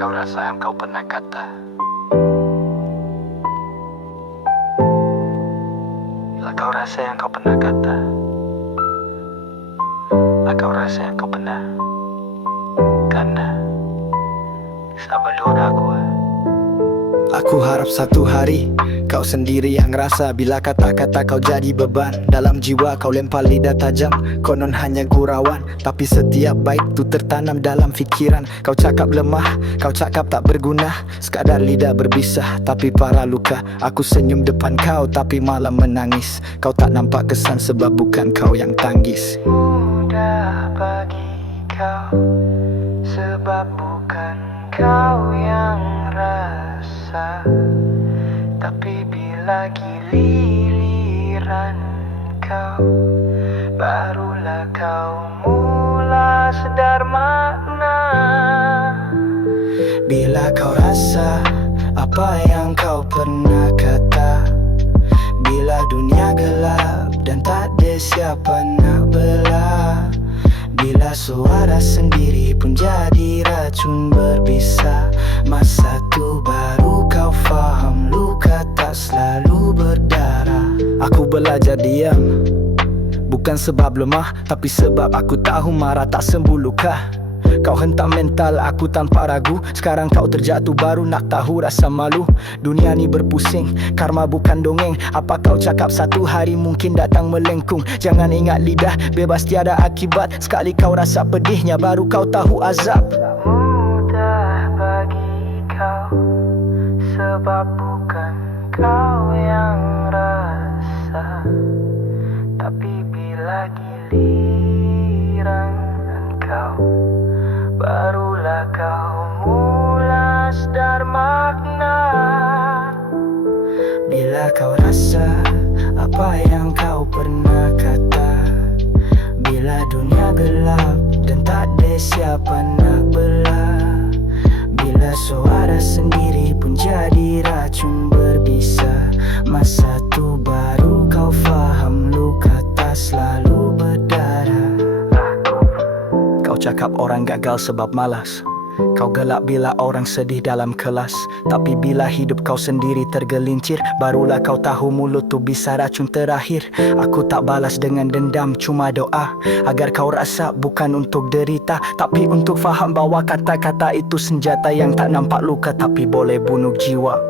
kau rasa yang kau pernah kata? Bila kau rasa yang kau pernah kata? Bila kau rasa yang kau pernah? Karena sabar dulu aku. Aku harap satu hari kau sendiri yang rasa bila kata-kata kau jadi beban. Dalam jiwa kau lempar lidah tajam, konon hanya gurauan, tapi setiap baik tu tertanam dalam fikiran. Kau cakap lemah, kau cakap tak berguna, sekadar lidah berbisah tapi parah luka. Aku senyum depan kau tapi malam menangis. Kau tak nampak kesan sebab bukan kau yang tanggis. Mudah bagi kau sebab bukan kau yang rasa, tapi bila giliran kau, barulah kau mula sedar makna. Bila kau rasa apa yang kau pernah kata, bila dunia gelap dan tak ada siapa nak belah, bila suara sendiri pun jadi racun berbisa, masa tu baru kau faham luka tak selalu berdarah. Aku belajar diam, bukan sebab lemah, tapi sebab aku tahu marah tak sembuh luka. Kau hentam mental aku tanpa ragu. Sekarang kau terjatuh baru nak tahu rasa malu. Dunia ni berpusing, karma bukan dongeng. Apa kau cakap satu hari mungkin datang melengkung. Jangan ingat lidah bebas tiada akibat. Sekali kau rasa pedihnya baru kau tahu azab. Mudah bagi kau sebab bukan kau yang rasa, tapi bila giliran kau, barulah kau mula sedar makna. Bila kau rasa apa yang kau pernah kata, bila dunia gelap dan tak ada siapa nak belah, bila suara sendiri pun jadi racun berbisa, masa tu baru kau faham luka tak selalu berdarah. Kau cakap orang gagal sebab malas, kau gelak bila orang sedih dalam kelas, tapi bila hidup kau sendiri tergelincir, barulah kau tahu mulut tu bisa racun terakhir. Aku tak balas dengan dendam, cuma doa agar kau rasa bukan untuk derita, tapi untuk faham bahwa kata-kata itu senjata yang tak nampak luka tapi boleh bunuh jiwa.